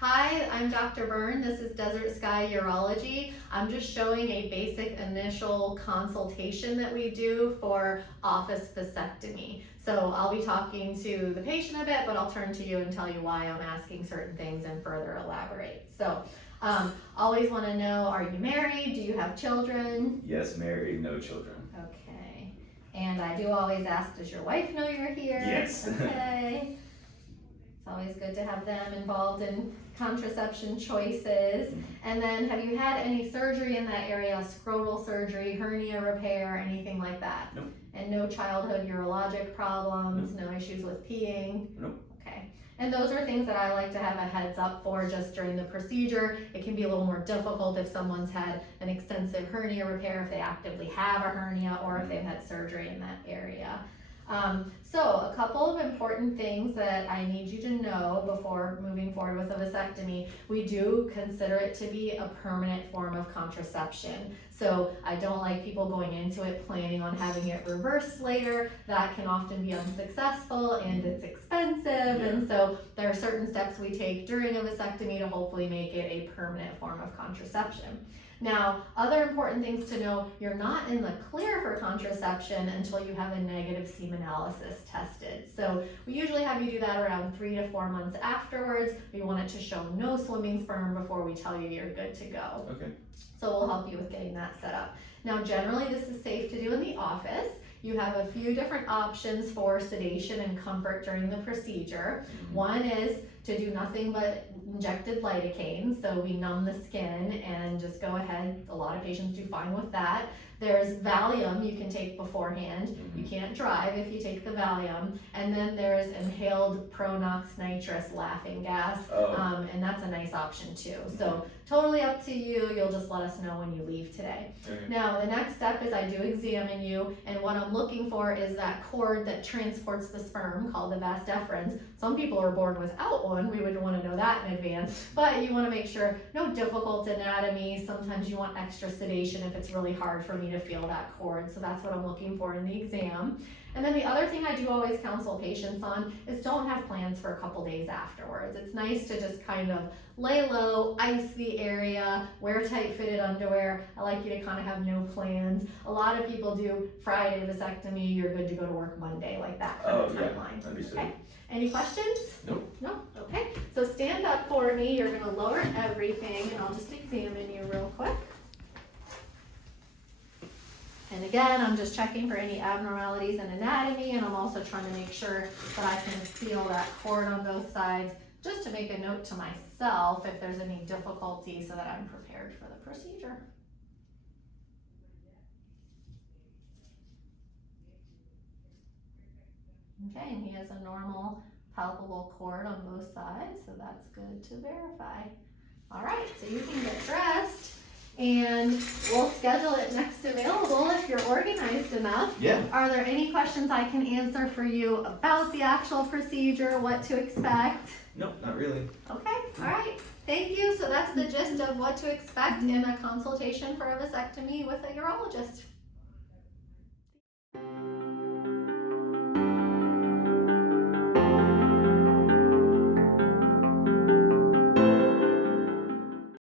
Hi, I'm Dr. Byrne. This is Desert Sky Urology. I'm just showing a basic initial consultation that we do for office vasectomy. So I'll be talking to the patient a bit, but I'll turn to you and tell you why I'm asking certain things and further elaborate. So always want to know, are you married? Do you have children? Yes, married, no children. Okay. And I do always ask, does your wife know you're here? Yes. Okay. It's always good to have them involved in contraception choices. And then, have you had any surgery in that area, scrotal surgery, hernia repair, anything like that? Nope. And no childhood urologic problems, no issues with peeing? Nope. Okay. And those are things that I like to have a heads up for just during the procedure. It can be a little more difficult if someone's had an extensive hernia repair, if they actively have a hernia, or if they've had surgery in that area. So a couple of important things that I need you to know before moving forward with a vasectomy. We do consider it to be a permanent form of contraception. So I don't like people going into it planning on having it reversed later. That can often be unsuccessful and it's expensive. Yeah. And so there are certain steps we take during a vasectomy to hopefully make it a permanent form of contraception. Now, other important things to know, you're not in the clear for contraception until you have a negative semen analysis tested. So we usually have you do that around 3 to 4 months afterwards. We want it to show no swimming sperm before we tell you you're good to go. Okay. So we'll help you with getting that set up. Now, generally this is safe to do in the office. You have a few different options for sedation and comfort during the procedure. One is to do nothing but injected lidocaine, so we numb the skin and just go ahead. A lot of patients do fine with that. There's Valium you can take beforehand. You can't drive if you take the Valium. And then there's inhaled Pronox nitrous laughing gas, and that's a nice option too. So totally up to you. You'll just let us know when you leave today. Okay. Now the next step is I do examine you, and what I'm looking for is that cord that transports the sperm called the vas deferens. Some people are born without one. We would want to know that in advance, but you want to make sure no difficult anatomy. Sometimes you want extra sedation if it's really hard for me to feel that cord. So that's what I'm looking for in the exam. And then the other thing I do always counsel patients on is don't have plans for a couple days afterwards. It's nice to just kind of lay low, ice the area, wear tight fitted underwear. I like you to kind of have no plans. A lot of people do Friday vasectomy, you're good to go to work Monday, like that kind of timeline. Understood. Okay. Any questions? Nope. No? Okay. So stand up for me. You're going to lower everything, and I'll just examine you real quick. And again, I'm just checking for any abnormalities in anatomy, and I'm also trying to make sure that I can feel that cord on both sides, just to make a note to myself if there's any difficulty so that I'm prepared for the procedure. Okay, and he has a normal palpable cord on both sides, so that's good to verify. All right, so you can get dressed. And we'll schedule it next available if you're organized enough. Yeah. Are there any questions I can answer for you about the actual procedure, what to expect? Nope, not really. Okay, all right. Thank you. So that's the gist of what to expect in a consultation for a vasectomy with a urologist.